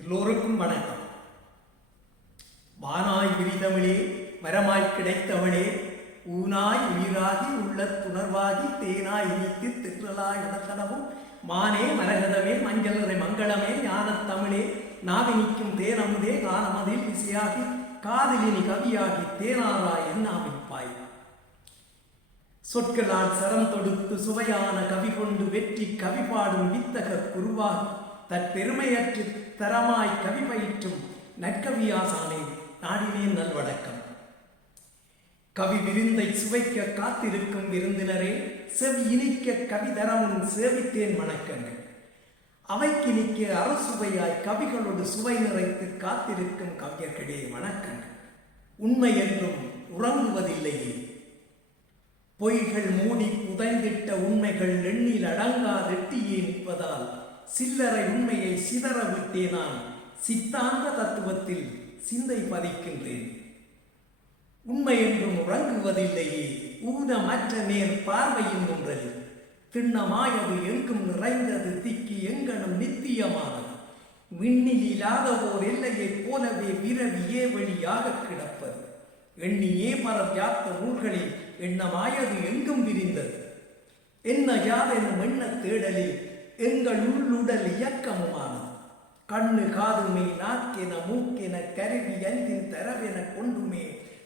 எல்லோருக்கும் வணக்கம். வானாய் விரிதமிழே, வரமாய் கிடைத்தவளே, ஊனாய் உயிராகி உள்ள துணர்வாகி தேனாய் இனித்து திற்றலாய் உணர்த்தனவும் மானே மரகதமே மஞ்சளரை மங்களமே ஞானத் தமிழே நாவினிக்கும் தேனமுதே காணமதில் இசையாகி காதலினி கவியாகி தேனாராய் என்னாவிப்பாய். சொற்களால் சரம் தொடுத்து சுவையான கவி கொண்டு வெற்றி கவி பாடும் வித்தக குருவாகி தற்பெருமையற்று தரமாய் கவி பயிற்றும் நற்கவியாசானே நாடினேன் நல்வணக்கம். கவி விருந்தை சுவைக்க காத்திருக்கும் விருந்தினரே, செவி இனிக்க கவிதரமும் சேவித்தேன் வணக்கங்கள். அவைக்கு நிற்க அறுசுவையாய் கவிகளோடு சுவை நிறைத்து காத்திருக்கும் கவியர்களே வணக்கங்கள். உண்மை என்றும் உறங்குவதில்லையே, பொய்கள் மூடி புதைந்திட்ட உண்மைகள் எண்ணில் அடங்காதெட்டியே நிற்பதால் சில்லறை உண்மையை சிதற விட்டே நான் சித்தாந்த தத்துவத்தில் சிந்தை பதிக்கின்றேன். உண்மை என்றும் உறங்குவதில்லையே, ஊனமற்ற நேர் பார்வையின் ஒன்றது திண்ணமாயது எங்கும் நிறைந்தது திக்கி எங்கனும் நித்தியமானது விண்ணில் இல்லாதவோர் எல்லையைப் போலவே விரவியே வழியாக கிடப்பது எண்ணியே மரம் யாத்த நூல்களில் எண்ணமாயது எங்கும் விரிந்தது என்ன யாதெனும் எண்ண தேடலில் எங்கள் உள்ளுடல் இயக்கமுமானது கண்ணு காதுமை நாக்கென மூக்கென கருவி அன்பின் தரவென கொண்டுமே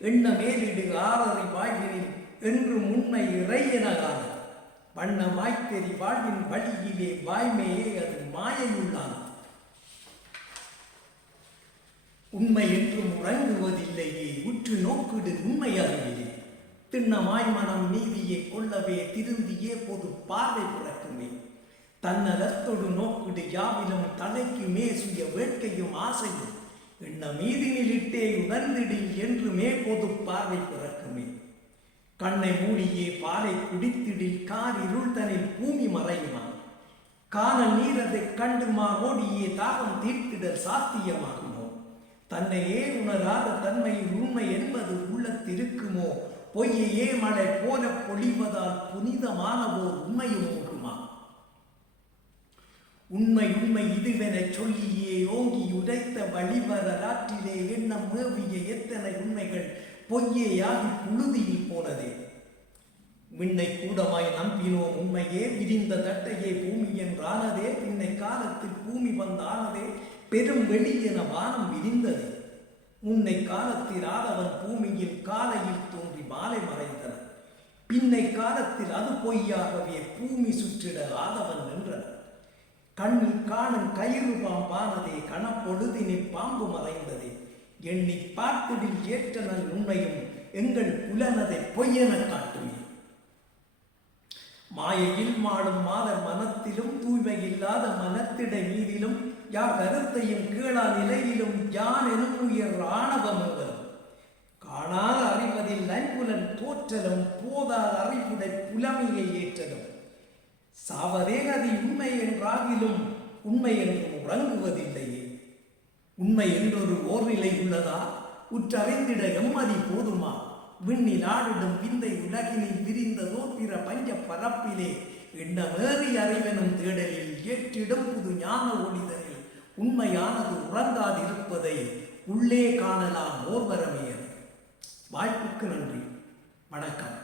எண்ண மேலிடு ஆறறை வாழ்வினில் என்றும் உண்மை இறையெனகானது வண்ண மாய்த்தெறி வாழ்வின் வழியிலே வாய்மையே அது மாயையுள்ளானது. உண்மை என்றும் உறங்குவதில்லையே, உற்று நோக்கிடு உண்மை அறிவிலே திண்ணமாய் மனம் நீதியை கொள்ளவே திருந்தியே பொது பார்வை பிறக்குமே தன்னலத்தொடு நோக்கிடு யாவிலும் தலைக்கு மேசுய வேட்கையும் ஆசையும் எண்ண மீதினிலிட்டே உணர்ந்திடில் என்று பொது பார்வை பிறக்குமே கண்ணை மூடியே பாலை குடித்திடில் கார் இருள்தனில் பூமி மறையுமா காணல் நீரதை கண்டுமா ஓடியே தாகம் தீர்த்திடல் சாத்தியமாகுமோ தன்னையே உணராத தன்மையில் உண்மை என்பது உள்ளத்திருக்குமோ பொய்யையே மழை போல பொழிவதால் புனிதமானவோர் உண்மையும் ஓகுமா உண்மை உண்மை இதுவென சொல்லியே ஓங்கி உடைத்த வழிவரலாற்றிலே எண்ணம் மேவிய எத்தனை உண்மைகள் பொய்யேயாகி புழுதியில் போனதே விண்ணை கூடமாய் நம்பினோம் உண்மையே விரிந்த தட்டையே பூமி என்றானதே பின்னை காலத்தில் பூமி வந்தானதே பெரும் வெளி என வானம் விரிந்தது முன்னை காலத்தில் ஆதவன் பூமியில் காலையில் தோன்றி மாலை மறைந்தனர் பின்னை காலத்தில் அது பொய்யாகவே பூமி சுற்றிட ஆதவன் நின்றனர் கண்ணில் காணும் கயிறு பாம்பானதே கணப்பொழுதினில் பாம்பு மறைந்ததே எண்ணி பார்த்திடில் ஏற்றனல் உண்மையும் எங்கள் புலனதை பொய்யென காட்டுமே மாயையில் மாடும் மாதர் மனத்திலும் தூய்மை இல்லாத மனத்திடை மீதிலும் யார் கருத்தையும் கீழா நிலையிலும் யான் எனும் உயர் ஆணவமுதல் காணாத அறிவதில் நன்புலன் தோற்றலும் போதாத அறிவுடை புலமையை ஏற்றலும் சாவதே அது உண்மை என்றாகிலும் உண்மை என்றும் உறங்குவதில்லையே உண்மை என்றொரு ஓர்நிலை உள்ளதா உற்றறிந்திட எம்மதி போதுமா விண்ணில் ஆடிடும் விந்தை உலகினில் விரிந்ததோ பிற பஞ்ச பரப்பிலே எண்ணமேறி அறிவெனும் தேடலில் ஏற்றிடும் புது ஞான ஒளிதலில் உண்மையானது உறங்காதிருப்பதை உள்ளே காணலாம் ஓர்வரமையது. வாய்ப்புக்கு நன்றி. வணக்கம்.